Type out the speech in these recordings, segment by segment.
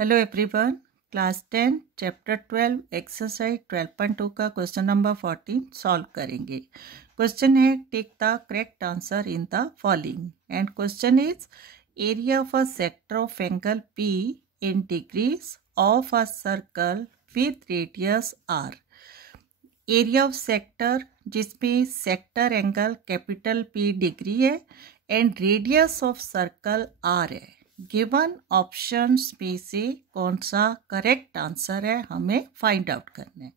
Hello everyone, class 10 chapter 12 exercise 12.2 का question number 14 solve करेंगे। Question है take the correct answer in the following and question is area of a sector of angle P in degrees of a circle with radius R। Area of sector जिसमें sector angle capital P degree है and radius of circle R है। Given options में से कौन सा correct answer है हमें find out करना है।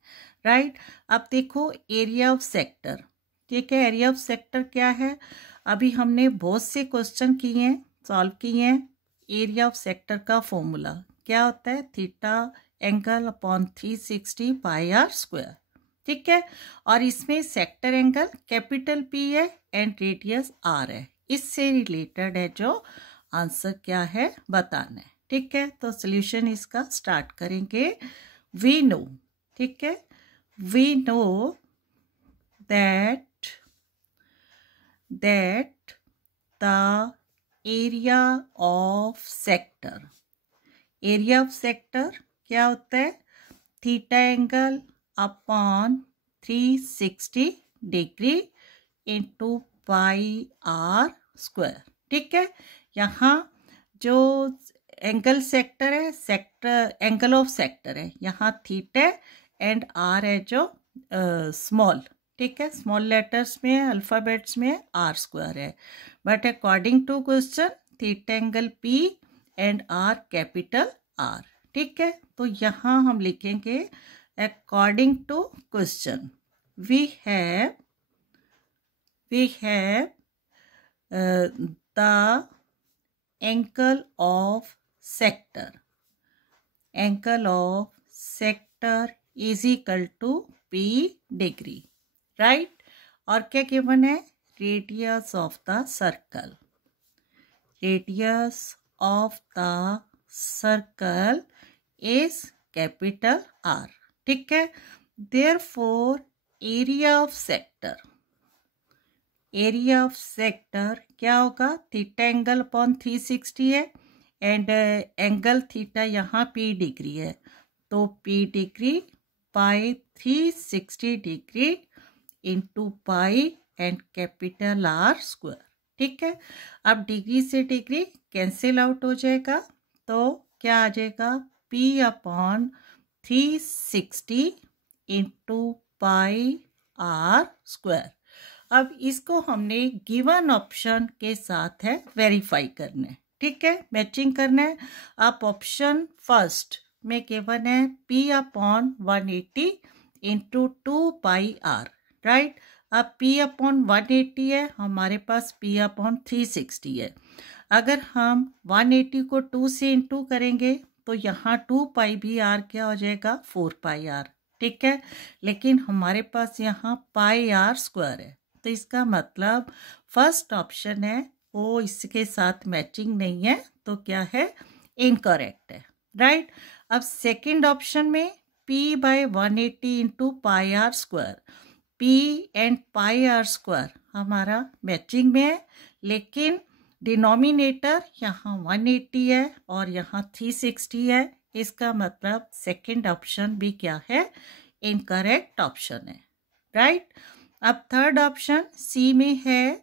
राइट, अब देखो एरिया ऑफ सेक्टर, ठीक है। एरिया ऑफ सेक्टर क्या है, अभी हमने बहुत से क्वेश्चन किए हैं, सॉल्व किए हैं। एरिया ऑफ सेक्टर का फॉर्मूला क्या होता है, theta angle upon 360 pi r square, ठीक है। और इसमें सेक्टर एंगल कैपिटल P है एंड रेडियस R है। इससे रिलेटेड है जो आंसर क्या है बताना है, ठीक है। तो सॉल्यूशन इसका स्टार्ट करेंगे। वी नो, ठीक है, we know that the area of sector, area of sector क्या होता है, theta angle upon 360 degree into pi r square, ठीक है। यहाँ जो एंगल सेक्टर है, सेक्टर एंगल ऑफ सेक्टर है, यहाँ थीटा एंड आर है जो स्मॉल, ठीक है, स्मॉल लेटर्स में अल्फ़ाबेट्स में आर स्क्वायर है। But according to question theta angle P and r capital R, ठीक है। तो यहाँ हम लिखेंगे according to question we have the angle of sector is equal to P degree, right। और क्या गिवन है, radius of the circle, radius of the circle is capital R, ठीक है। Therefore area of sector, area of sector क्या होगा, theta angle upon 360 है and angle theta यहाँ P degree है, तो P degree pi 360 degree into pi and capital R square, ठीक है। अब डिग्री से डिग्री कैंसिल आउट हो जाएगा, तो क्या आ जाएगा, P अपॉन 360 इंटू पाई R स्क्वायर। अब इसको हमने गिवन ऑप्शन के साथ है वेरीफाई करना है, ठीक है, मैचिंग करना है। आप ऑप्शन फर्स्ट में गिवन है P अपॉन 180 इंटू 2 पाई R, राइट। अब P अपॉन 180 है, हमारे पास P अपॉन 360 है। अगर हम 180 को 2 से इंटू करेंगे तो यहाँ 2 पाई भी R क्या हो जाएगा, 4 पाई R, ठीक है। लेकिन हमारे पास यहाँ पाई R स्क्वायर है, तो इसका मतलब फर्स्ट ऑप्शन है वो इसके साथ मैचिंग नहीं है, तो क्या है, इनकरेक्ट है, राइट। अब सेकंड ऑप्शन में P by 180 into pi r square, P and pi r square हमारा मैचिंग में है, लेकिन डिनोमिनेटर यहाँ 180 है और यहाँ 360 है। इसका मतलब सेकंड ऑप्शन भी क्या है, इनकरेक्ट ऑप्शन है, राइट। अब थर्ड ऑप्शन सी में है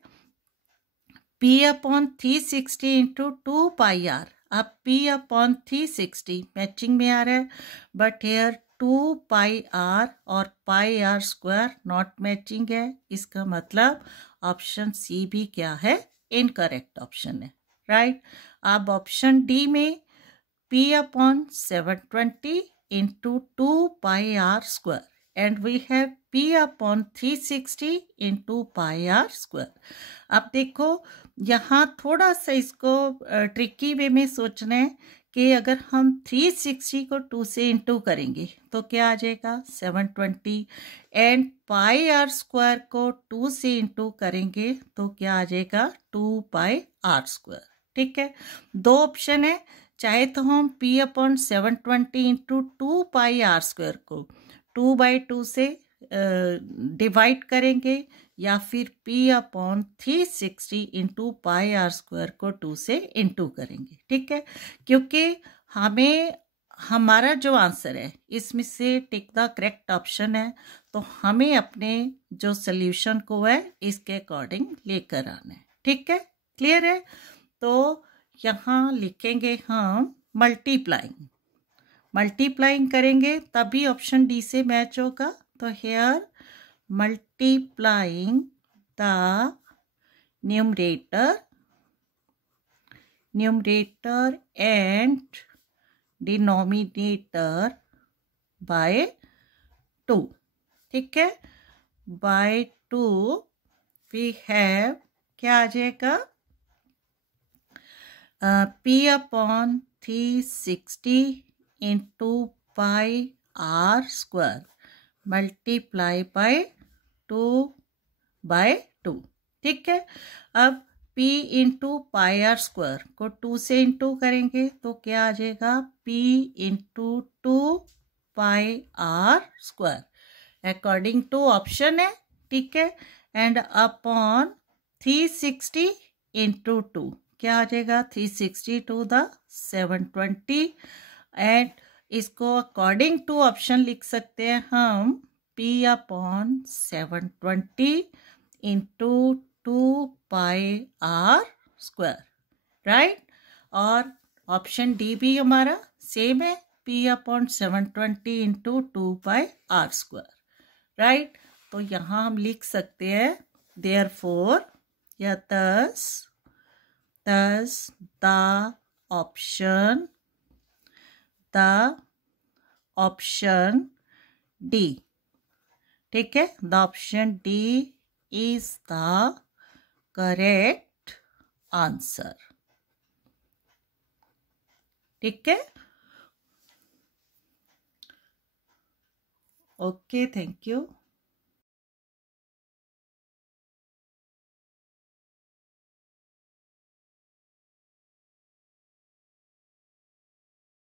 P upon 360 into 2 pi r. अब P अपॉन 360 मैचिंग में आ रहा है, बट हेयर 2 पाई आर और pi r square not matching है। इसका मतलब ऑप्शन सी भी क्या है, इनकरेक्ट ऑप्शन है, राइट। अब ऑप्शन डी में P upon 720 into 2 pi r square and we have P upon 360 into pi r square। अब देखो यहाँ थोड़ा सा इसको ट्रिकी वे में सोचना है कि अगर हम 360 को 2 से इंटू करेंगे तो क्या आ जाएगा, 720 एंड पाई आर स्क्वायर को 2 से इंटू करेंगे तो क्या आ जाएगा, 2 पाई आर स्क्वायर, ठीक है। दो ऑप्शन है, चाहे तो हम P upon 720 into 2 pi r square को 2/2 से डिवाइड करेंगे, या फिर P upon 360 into pi r square को 2 से इंटू करेंगे, ठीक है। क्योंकि हमें हमारा जो आंसर है इसमें से टिक द करेक्ट ऑप्शन है, तो हमें अपने जो सोल्यूशन को है इसके अकॉर्डिंग लेकर आना है। ठीक है, क्लियर है। तो यहाँ लिखेंगे हम मल्टीप्लाइंग, मल्टीप्लाइंग करेंगे तभी ऑप्शन डी से मैच होगा। तो here multiplying the numerator and denominator by 2। ठीक है, बाय 2 वी हैव क्या आ जाएगा, P upon 360 into pi r square multiply by 2/2। ठीक है, अब P into pi r square को 2 से इंटू करेंगे तो क्या आ जाएगा, P into 2 pi r square according to option है। ठीक है, एंड अपॉन 360 इंटू 2 क्या आ जाएगा, 360 टू द 720 एंड इसको अकॉर्डिंग टू ऑप्शन लिख सकते हैं हम P upon 720 into 2 pi r square, right. और ऑप्शन डी भी हमारा सेम है, P upon 720 into 2 pi r square, right. तो यहाँ हम लिख सकते हैं देयरफॉर या thus the option D, ठीक है, the option D is the correct answer। ठीक है, ओके, थैंक यू।